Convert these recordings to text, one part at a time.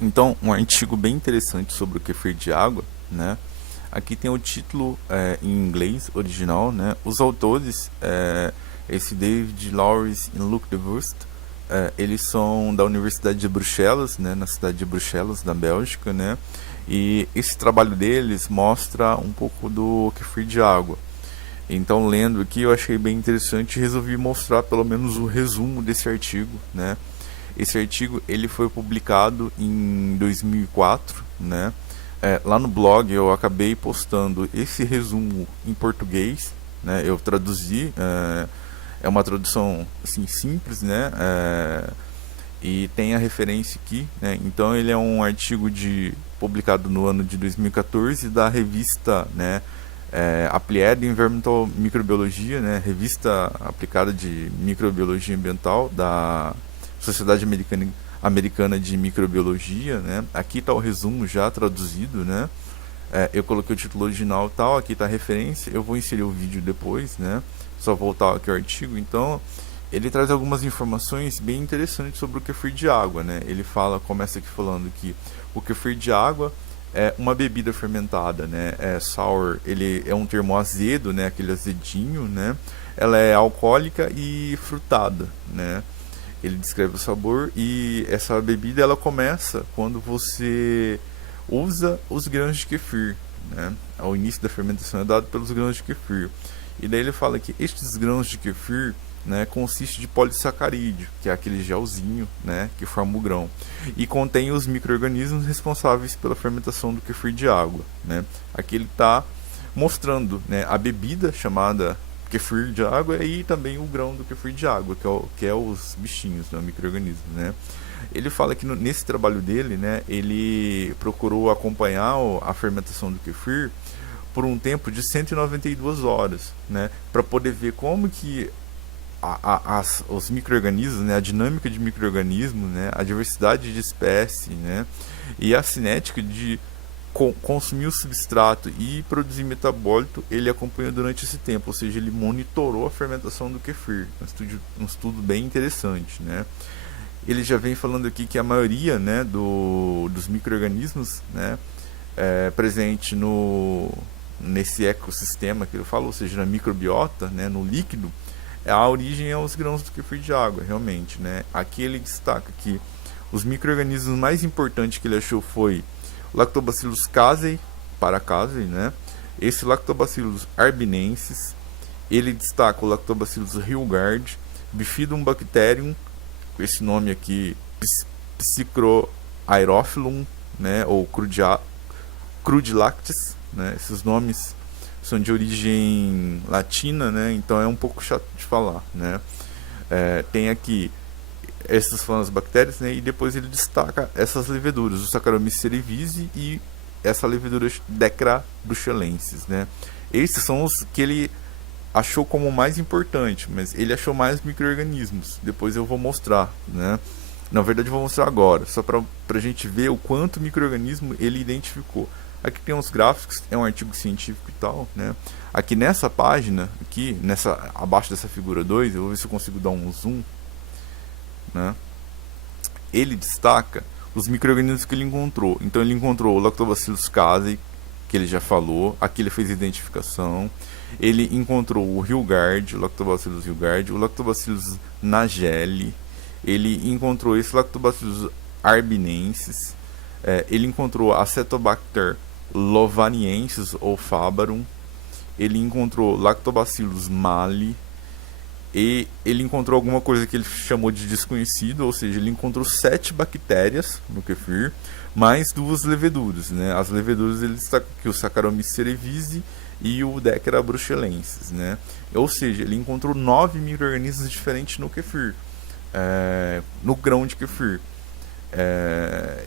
Então, um artigo bem interessante sobre o kefir de água, né? Aqui tem o título em inglês original, né? Os autores, esse David Lawrence e Luc de Vust, eles são da Universidade de Bruxelas, né? Na cidade de Bruxelas, na Bélgica, né? E esse trabalho deles mostra um pouco do kefir de água. Então, lendo aqui, eu achei bem interessante e resolvi mostrar pelo menos o resumo desse artigo, né? Esse artigo ele foi publicado em 2004, né? Lá no blog eu acabei postando esse resumo em português, né? Eu traduzi, é uma tradução assim simples, né? E tem a referência aqui, né? Então ele é um artigo publicado no ano de 2014 da revista, né? Applied Environmental Microbiologia, né? Revista aplicada de microbiologia ambiental da Sociedade Americana de Microbiologia, né? Aqui está o resumo já traduzido, né? Eu coloquei o título original e tal, aqui está a referência, eu vou inserir o vídeo depois, né? Só voltar aqui ao artigo. Então, ele traz algumas informações bem interessantes sobre o kefir de água, né? Ele começa aqui falando que o kefir de água é uma bebida fermentada, né? Sour, ele é um termo azedo, né? Aquele azedinho, né? Ela é alcoólica e frutada, né? Ele descreve o sabor e essa bebida ela começa quando você usa os grãos de kefir, né? O início da fermentação é dado pelos grãos de kefir. E daí ele fala que estes grãos de kefir, né, consiste de polissacarídeo, que é aquele gelzinho, né, que forma o grão, e contém os micro-organismos responsáveis pela fermentação do kefir de água, né? Aqui ele está mostrando, né, a bebida chamada kefir de água e também o grão do kefir de água, que é os bichinhos, né, micro-organismos, né? Ele fala que nesse trabalho dele, né, ele procurou acompanhar a fermentação do kefir por um tempo de 192 horas, né, para poder ver como que os micro-organismos, né, a dinâmica de micro-organismos, né, a diversidade de espécies, né, e a cinética de consumir o substrato e produzir metabólito, ele acompanhou durante esse tempo, ou seja, ele monitorou a fermentação do kefir, um estudo bem interessante, né. Ele já vem falando aqui que a maioria, né, dos micro-organismos, né, presente nesse ecossistema que ele falou, ou seja, na microbiota, né, no líquido, a origem é os grãos do kefir de água, realmente, né. Aqui ele destaca que os micro-organismos mais importantes que ele achou foi o Lactobacillus casei, né, esse Lactobacillus arbinensis, ele destaca o Lactobacillus hilgard, Bifidum bacterium, esse nome aqui, Psicroaerophilum, né, ou Crudilactis, né, esses nomes são de origem latina, né, então é um pouco chato de falar, né. Tem aqui essas foram as bactérias, né, e depois ele destaca essas leveduras, o Saccharomyces cerevisiae e essa levedura Decra bruxelensis, né. Esses são os que ele achou como mais importante, mas ele achou mais micro-organismos. Depois eu vou mostrar, né. Na verdade eu vou mostrar agora, só para a gente ver o quanto micro-organismo ele identificou. Aqui tem uns gráficos, é um artigo científico e tal, né. Aqui nessa página, abaixo dessa figura 2, eu vou ver se eu consigo dar um zoom, né? Ele destaca os micro-organismos que ele encontrou. Então ele encontrou o Lactobacillus casei, que ele já falou, aqui ele fez identificação. Ele encontrou o Hilgard, o Lactobacillus hilgard, o Lactobacillus nageli, ele encontrou esse Lactobacillus arbinensis, ele encontrou a Acetobacter lovaniensis ou fabarum, ele encontrou Lactobacillus mali, e ele encontrou alguma coisa que ele chamou de desconhecido, ou seja, ele encontrou 7 bactérias no kefir, mais 2 leveduras, né? As leveduras ele destaca aqui o Saccharomyces cerevisiae e o Decra bruxelensis, né? Ou seja, ele encontrou 9 micro-organismos diferentes no kefir, no grão de kefir.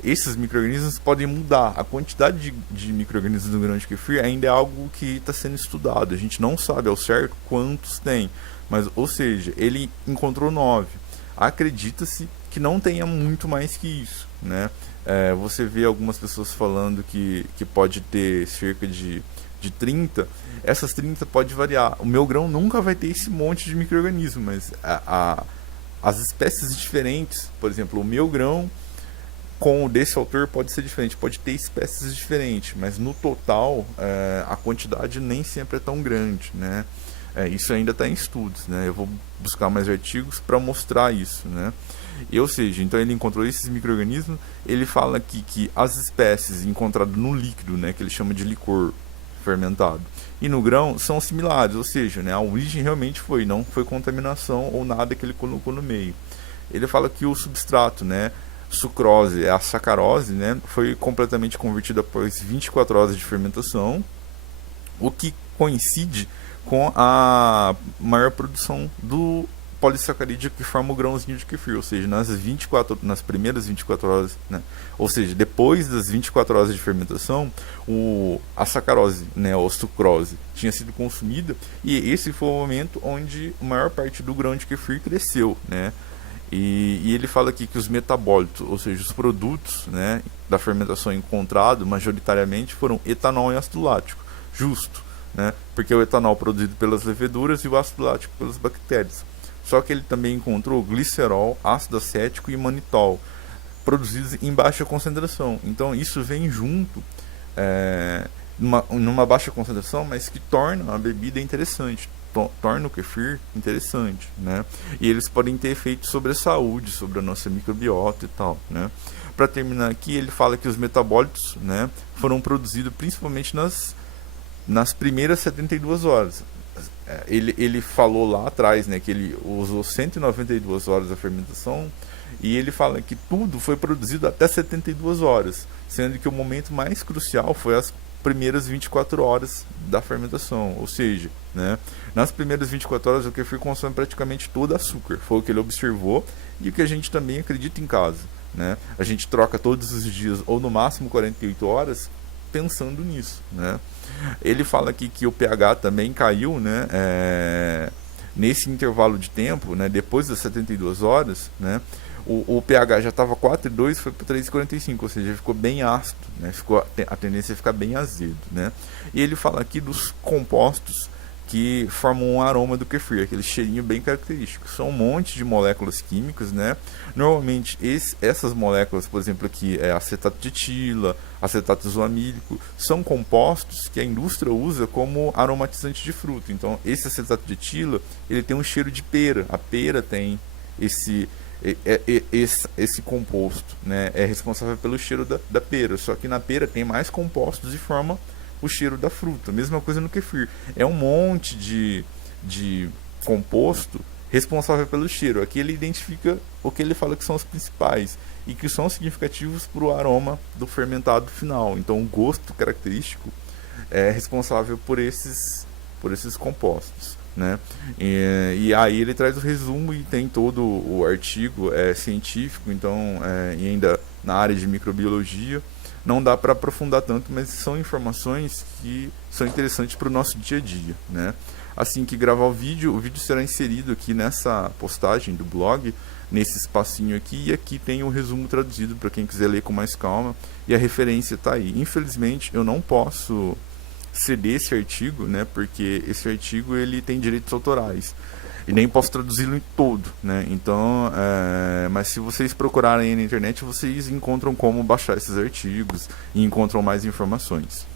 Esses micro-organismos podem mudar. A quantidade de micro-organismos no grão de kefir ainda é algo que está sendo estudado. A gente não sabe ao certo quantos tem. Mas, ou seja, ele encontrou 9. Acredita-se que não tenha muito mais que isso, né? Você vê algumas pessoas falando que pode ter cerca de 30. Essas 30 pode variar. O meu grão nunca vai ter esse monte de micro-organismo, mas as espécies diferentes, por exemplo, o meu grão com o desse autor pode ser diferente, pode ter espécies diferentes, mas no total a quantidade nem sempre é tão grande, né? Isso ainda está em estudos, né? Eu vou buscar mais artigos para mostrar isso, né? Ou seja, então ele encontrou esses micro-organismos. Ele fala aqui que as espécies encontradas no líquido, né, que ele chama de licor fermentado, e no grão são similares, ou seja, né, a origem realmente não foi contaminação ou nada que ele colocou no meio. Ele fala que o substrato, né, sucrose, a sacarose, né, foi completamente convertida após 24 horas de fermentação, o que coincide com a maior produção do polissacarídeo que forma o grãozinho de kefir, ou seja, nas primeiras 24 horas, né? Ou seja, depois das 24 horas de fermentação, a sacarose, né, ou sucrose, tinha sido consumida, e esse foi o momento onde a maior parte do grão de kefir cresceu, né? E ele fala aqui que os metabólitos, ou seja, os produtos, né, da fermentação encontrados, majoritariamente foram etanol e ácido lático, justo, né, porque o etanol produzido pelas leveduras e o ácido lático pelas bactérias. Só que ele também encontrou glicerol, ácido acético e manitol, produzidos em baixa concentração. Então isso vem junto, numa baixa concentração, mas que torna a bebida interessante, torna o kefir interessante, né? E eles podem ter efeito sobre a saúde, sobre a nossa microbiota e tal, né? Para terminar aqui, ele fala que os metabólitos, né, foram produzidos principalmente nas primeiras 72 horas. Ele falou lá atrás, né, que ele usou 192 horas da fermentação, e ele fala que tudo foi produzido até 72 horas, sendo que o momento mais crucial foi as primeiras 24 horas da fermentação, ou seja, né, nas primeiras 24 horas o kefir consome praticamente todo açúcar, foi o que ele observou e o que a gente também acredita em casa, né? A gente troca todos os dias ou no máximo 48 horas pensando nisso, né? Ele fala aqui que o pH também caiu, né, nesse intervalo de tempo, né, depois das 72 horas, né, o pH já estava 4,2, foi para 3,45, ou seja, ficou bem ácido, né, a tendência é ficar bem azedo, né? E ele fala aqui dos compostos que formam um aroma do kefir, aquele cheirinho bem característico. São um monte de moléculas químicas, né? Normalmente essas moléculas, por exemplo, aqui acetato de etila, acetato isoamílico, são compostos que a indústria usa como aromatizante de fruta. Então, esse acetato de etila, ele tem um cheiro de pera. A pera tem esse composto, né? É responsável pelo cheiro da pera. Só que na pera tem mais compostos e forma o cheiro da fruta. Mesma coisa no kefir. É um monte de composto responsável pelo cheiro. Aqui ele identifica o que ele fala que são os principais e que são significativos para o aroma do fermentado final. Então o gosto característico é responsável por esses compostos, né? E aí ele traz o resumo e tem todo o artigo científico, então e ainda na área de microbiologia. Não dá para aprofundar tanto, mas são informações que são interessantes para o nosso dia a dia, né? Assim que gravar o vídeo será inserido aqui nessa postagem do blog, nesse espacinho aqui, e aqui tem o resumo traduzido para quem quiser ler com mais calma, e a referência está aí. Infelizmente eu não posso ceder esse artigo, né, porque esse artigo ele tem direitos autorais e nem posso traduzi-lo em todo, né? Então, mas se vocês procurarem aí na internet, vocês encontram como baixar esses artigos e encontram mais informações.